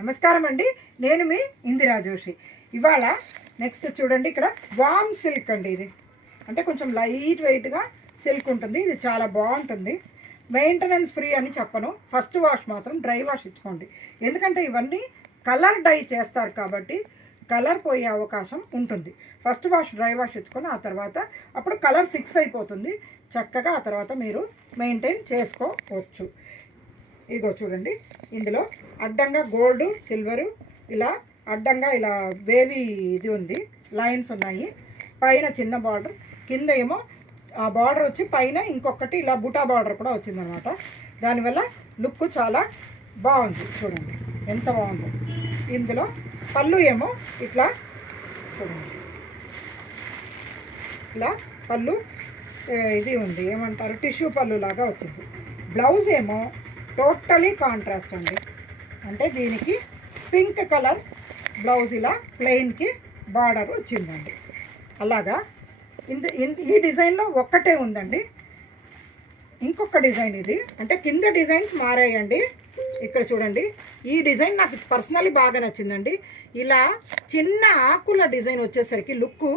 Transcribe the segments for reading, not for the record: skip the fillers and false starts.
నమస్కారం అండి, నేను మీ ఇందిరా జోషి. ఇవాళ నెక్స్ట్ చూడండి, ఇక్కడ వామ్ సిల్క్ అండి. ఇది అంటే కొంచెం లైట్ వెయిట్గా సిల్క్ ఉంటుంది. ఇది చాలా బాగుంటుంది. మెయింటెనెన్స్ ఫ్రీ అని చెప్పను, ఫస్ట్ వాష్ మాత్రం డ్రై వాష్ ఇచ్చుకోండి. ఎందుకంటే ఇవన్నీ కలర్ డై చేస్తారు కాబట్టి కలర్ పోయే అవకాశం ఉంటుంది. ఫస్ట్ వాష్ డ్రై వాష్ ఇచ్చుకొని ఆ తర్వాత అప్పుడు కలర్ ఫిక్స్ అయిపోతుంది. చక్కగా ఆ తర్వాత మీరు మెయింటైన్ చేసుకోవచ్చు. ఇగో చూడండి, ఇందులో అడ్డంగా గోల్డ్ సిల్వరు ఇలా అడ్డంగా ఇలా వేవీ ఇది ఉంది, లైన్స్ ఉన్నాయి. పైన చిన్న బార్డర్, కింద ఏమో ఆ బార్డర్ వచ్చి పైన ఇంకొకటి ఇలా బుటా బార్డర్ కూడా వచ్చిందనమాట. దానివల్ల లుక్ చాలా బాగుంది. చూడండి ఎంత బాగుందో. ఇందులో పళ్ళు ఏమో ఇట్లా చూడండి, ఇలా పళ్ళు ఇది ఉంది, ఏమంటారు టిష్యూ పళ్ళు లాగా వచ్చింది. బ్లౌజ్ ఏమో టోటలీ కాంట్రాస్ట్ అండి. అంటే దీనికి పింక్ కలర్ బ్లౌజ్ ఇలా ప్లెయిన్కి బార్డర్ వచ్చిందండి. అలాగా ఈ డిజైన్లో ఒక్కటే ఉందండి. ఇంకొక డిజైన్ ఇది, అంటే కింద డిజైన్స్ మారాయండి. ఇక్కడ చూడండి, ఈ డిజైన్ నాకు పర్సనలీ బాగా నచ్చిందండి. ఇలా చిన్న ఆకుల డిజైన్ వచ్చేసరికి లుక్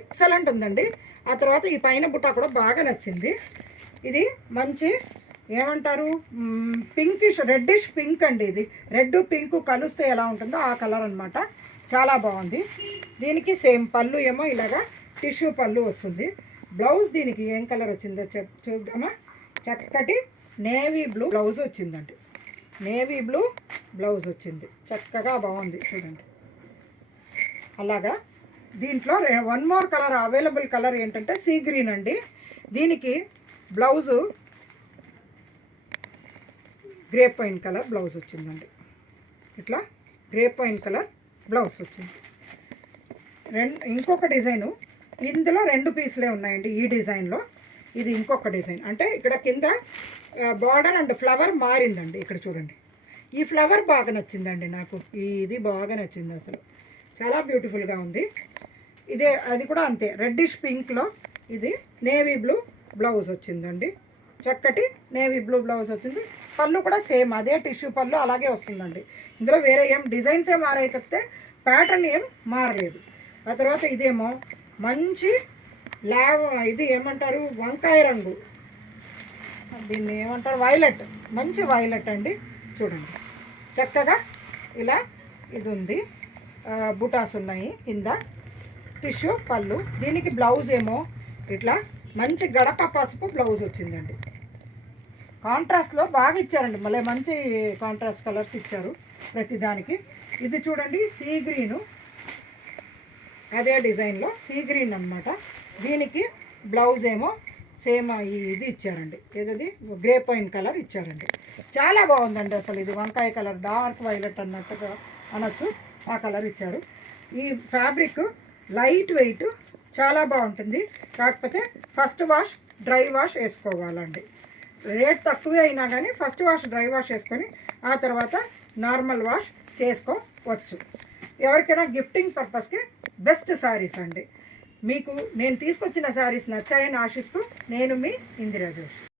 ఎక్సలెంట్ ఉందండి. ఆ తర్వాత ఈ పైన బుట్ట కూడా బాగా నచ్చింది. ఇది మంచి ఏమంటారు పింకిష్ రెడ్డిష్ పింక్ అండి. ఇది రెడ్ పింక్ కలిస్తే ఎలా ఉంటుందో ఆ కలర్ అనమాట. చాలా బాగుంది. దీనికి సేమ్ పళ్ళు ఏమో ఇలాగా టిష్యూ పళ్ళు వస్తుంది. బ్లౌజ్ దీనికి ఏం కలర్ వచ్చిందో చూద్దామా. చక్కటి నేవీ బ్లూ బ్లౌజ్ వచ్చిందండి. నేవీ బ్లూ బ్లౌజ్ వచ్చింది, చక్కగా బాగుంది చూడండి. అలాగా దీంట్లో one more colour available colour ఏంటంటే సీ గ్రీన్ అండి. దీనికి blouse grape wine colour blouse వచ్చిందండి. ఇట్లా గ్రేప్ వైన్ కలర్ బ్లౌజ్ వచ్చింది. ఇంకొక డిజైను, ఇందులో 2 పీసులే ఉన్నాయండి ఈ డిజైన్లో. ఇది ఇంకొక డిజైన్, అంటే ఇక్కడ కింద బార్డర్ అండ్ ఫ్లవర్ మారిందండి. ఇక్కడ చూడండి, ఈ ఫ్లవర్ బాగా నచ్చిందండి నాకు. ఇది బాగా నచ్చింది, అసలు చాలా బ్యూటిఫుల్గా ఉంది. ఇదే అది కూడా అంతే, రెడ్డిష్ పింక్లో ఇది నేవీ బ్లూ బ్లౌజ్ వచ్చిందండి. చక్కటి నేవీ బ్లూ బ్లౌజ్ వచ్చింది. పళ్ళు కూడా సేమ్ అదే టిష్యూ పళ్ళు అలాగే వస్తుందండి. ఇందులో వేరే ఏం డిజైన్సే మారాయి తప్పితే ప్యాటర్న్ ఏం మారలేదు. ఆ తర్వాత ఇదేమో మంచి ఇది ఏమంటారు వంకాయ రంగు, దీన్ని ఏమంటారు వైలెట్, మంచి వైలెట్ అండి. చూడండి చక్కగా ఇలా ఇది ఉంది, బుటాస్ ఉన్నాయి కింద, టిష్యూ పళ్ళు. దీనికి బ్లౌజ్ ఏమో ఇట్లా మంచి గడప పసుపు బ్లౌజ్ వచ్చిందండి. కాంట్రాస్ట్లో బాగా ఇచ్చారండి, మళ్ళీ మంచి కాంట్రాస్ట్ కలర్స్ ఇచ్చారు ప్రతిదానికి. ఇది చూడండి సీ గ్రీను, అదే డిజైన్లో సీ గ్రీన్ అనమాట. దీనికి బ్లౌజ్ ఏమో సేమ్ ఇది ఇచ్చారండి, ఏదది గ్రేప్ వైన్ కలర్ ఇచ్చారండి. చాలా బాగుందండి అసలు. ఇది వంకాయ కలర్, డార్క్ వైలెట్ అన్నట్టుగా అనొచ్చు, ఆ కలర్ ఇచ్చారు. ఈ ఫ్యాబ్రిక్ లైట్ వెయిట్, చాలా బాగుంటుంది. కాకపోతే ఫస్ట్ వాష్ డ్రై వాష్ వేసుకోవాలండి. రేట్ తక్కువే అయినా కానీ ఫస్ట్ వాష్ డ్రై వాష్ వేసుకొని ఆ తర్వాత నార్మల్ వాష్ చేసుకోవచ్చు. ఎవరికైనా గిఫ్టింగ్ పర్పస్కి బెస్ట్ శారీస్ అండి. మీకు నేను తీసుకొచ్చిన శారీస్ నచ్చాయని ఆశిస్తూ నేను మీ ఇందిరా జోషి.